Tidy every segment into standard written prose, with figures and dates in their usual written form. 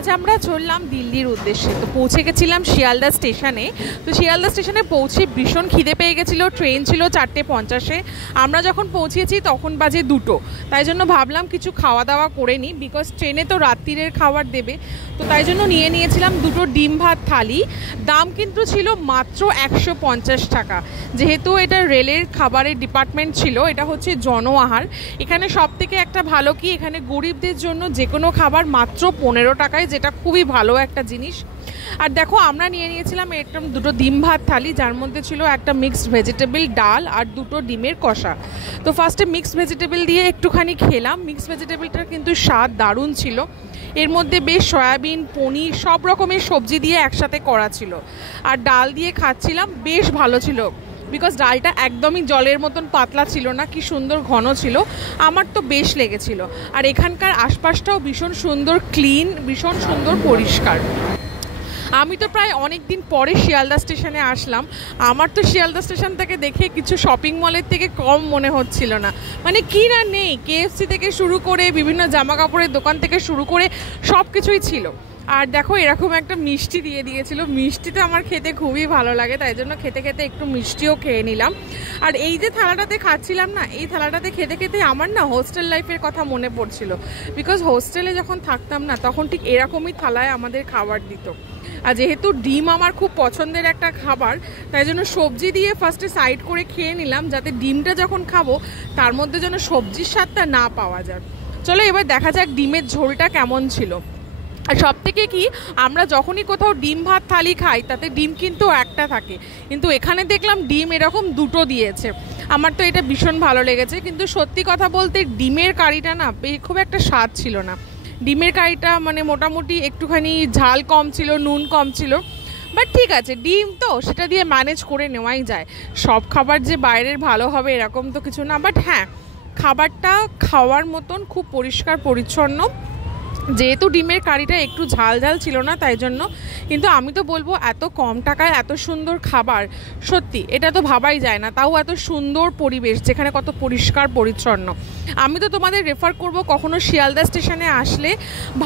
আজ আমরা চললাম দিল্লির উদ্দেশ্যে। তো পৌঁছে গেছিলাম শিয়ালদা স্টেশনে। তো শিয়ালদা স্টেশনে পৌঁছে ভীষণ খিদে পেয়ে গেছিলো। ট্রেন ছিল 4:50। আমরা যখন পৌঁছেছি তখন বাজে 2টো। তাই জন্য ভাবলাম কিছু খাওয়া দাওয়া করে নিই, বিকজ ট্রেনে তো রাত্রিরের খাবার দেবে। তো তাই জন্য নিয়েছিলাম 2টো ডিম ভাত থালি। দাম কিন্তু ছিল মাত্র 150 টাকা। যেহেতু এটা রেলের খাবারের ডিপার্টমেন্ট ছিল, এটা হচ্ছে জনআহার। এখানে সব থেকে একটা ভালো কি, এখানে গরিবদের জন্য যে কোনো খাবার মাত্র 15 টাকায়, যেটা খুবই ভালো একটা জিনিস। আর দেখো, আমরা নিয়েছিলাম একদম 2টো ডিম ভাত থালি, যার মধ্যে ছিল একটা মিক্সড ভেজিটেবল ডাল আর 2টো ডিমের কষা। তো ফার্স্টে মিক্সড ভেজিটেবল দিয়ে একটুখানি খেলাম। মিক্সড ভেজিটেবলটার কিন্তু স্বাদ দারুণ ছিল। এর মধ্যে বেশ সয়াবিন, পনির, সব রকমের সবজি দিয়ে একসাথে করা ছিল। আর ডাল দিয়ে খাচ্ছিলাম, বেশ ভালো ছিল, বিকজ ডালটা একদমই জলের মতন পাতলা ছিল না, কি সুন্দর ঘন ছিল। আমার তো বেশ লেগেছিল। আর এখানকার আশপাশটাও ভীষণ সুন্দর, ক্লিন, ভীষণ সুন্দর পরিষ্কার। আমি তো প্রায় অনেক দিন পরে শিয়ালদা স্টেশনে আসলাম। আমার তো শিয়ালদা স্টেশন থেকে দেখে কিছু শপিং মলের থেকে কম মনে হচ্ছিল না। মানে কি না নেই, KFC থেকে শুরু করে বিভিন্ন জামা কাপড়ের দোকান থেকে শুরু করে সব কিছুই ছিল। আর দেখো, এরকম একটা মিষ্টি দিয়ে দিয়েছিল। মিষ্টিটা আমার খেতে খুবই ভালো লাগে, তাই জন্য খেতে খেতে একটু মিষ্টিও খেয়ে নিলাম। আর এই যে থালাটাতে খাচ্ছিলাম না, এই থালাটাতে খেতে খেতে আমার না হোস্টেল লাইফের কথা মনে পড়ছিল। বিকজ হোস্টেলে যখন থাকতাম না, তখন ঠিক এরকমই থালায় আমাদের খাবার দিত। আর যেহেতু ডিম আমার খুব পছন্দের একটা খাবার, তাই জন্য সবজি দিয়ে ফার্স্টে সাইড করে খেয়ে নিলাম, যাতে ডিমটা যখন খাবো তার মধ্যে যেন সবজির স্বাদটা না পাওয়া যায়। চলো এবার দেখা যাক ডিমের ঝোলটা কেমন ছিল। আর সব থেকে কি, আমরা যখনই কোথাও ডিম ভাত থালি খাই, তাতে ডিম কিন্তু একটা থাকে, কিন্তু এখানে দেখলাম ডিম এরকম 2টো দিয়েছে। আমার তো এটা ভীষণ ভালো লেগেছে। কিন্তু সত্যি কথা বলতে ডিমের কারিটা না খুব একটা স্বাদ ছিল না। ডিমের কারিটা মানে মোটামুটি একটুখানি ঝাল কম ছিল, নুন কম ছিল। বাট ঠিক আছে, ডিম তো সেটা দিয়ে ম্যানেজ করে নেওয়াই যায়। সব খাবার যে বাইরের ভালো হবে এরকম তো কিছু না। বাট হ্যাঁ, খাবারটা খাওয়ার মতন খুব পরিষ্কার পরিচ্ছন্ন। যেহেতু ডিমের কারিটা একটু ঝাল ঝাল ছিল না, তাই জন্য। কিন্তু আমি তো বলবো, এত কম টাকায় এত সুন্দর খাবার, সত্যি এটা তো ভাবাই যায় না। তাও এত সুন্দর পরিবেশ, যেখানে কত পরিষ্কার পরিচ্ছন্ন। আমি তো তোমাদের রেফার করব, কখনো শিয়ালদা স্টেশনে আসলে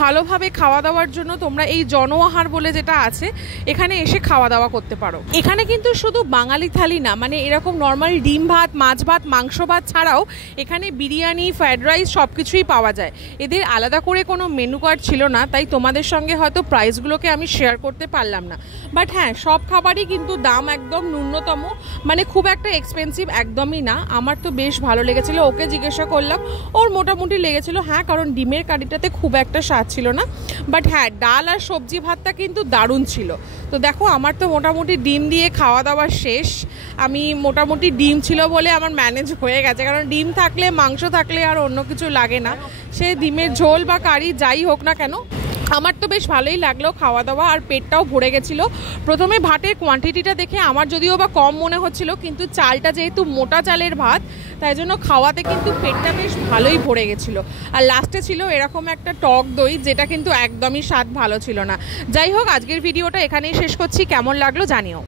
ভালোভাবে খাওয়া দাওয়ার জন্য তোমরা এই জনআহার বলে যেটা আছে, এখানে এসে খাওয়া দাওয়া করতে পারো। এখানে কিন্তু শুধু বাঙালি থালি না, মানে এরকম নর্মাল ডিম ভাত, মাছ ভাত, মাংস ভাত ছাড়াও এখানে বিরিয়ানি, ফ্রায়েড রাইস সব কিছুই পাওয়া যায়। এদের আলাদা করে কোনো মেনু কার্ড ছিল না, তাই তোমাদের সঙ্গে হয়তো প্রাইসগুলোকে আমি শেয়ার করতে পারলাম না। বাট হ্যাঁ, সব খাবারই কিন্তু দাম একদম ন্যূনতম, মানে খুব একটা এক্সপেন্সিভ একদমই না। আমার তো বেশ ভালো লেগেছিলো। ওকে জিজ্ঞাসা করলাম, ওর মোটামুটি লেগেছিলো। হ্যাঁ, কারণ ডিমের কারিটাতে খুব একটা স্বাদ ছিল না। বাট হ্যাঁ, ডাল আর সবজি ভাতটা কিন্তু দারুণ ছিল। তো দেখো, আমার তো মোটামুটি ডিম দিয়ে খাওয়া দাওয়া শেষ। আমি মোটামুটি ডিম ছিল বলে আমার ম্যানেজ হয়ে গেছে, কারণ ডিম থাকলে, মাংস থাকলে আর অন্য কিছু লাগে না। সে ডিমের ঝোল বা কারি যাই হোক না কেন, আমার তো বেশ ভালোই লাগলো খাওয়া দাওয়া। আর পেটটাও ভরে গেছিলো। প্রথমে ভাতের কোয়ান্টিটিটা দেখে আমার যদিও বা কম মনে হচ্ছিল, কিন্তু চালটা যেহেতু মোটা চালের ভাত, তাই জন্য খাওয়াতে কিন্তু পেটটা বেশ ভালোই ভরে গেছিলো। আর লাস্টে ছিল এরকম একটা টক দই, যেটা কিন্তু একদমই স্বাদ ভালো ছিল না। যাই হোক, আজকের ভিডিওটা এখানেই শেষ করছি। কেমন লাগলো জানিও।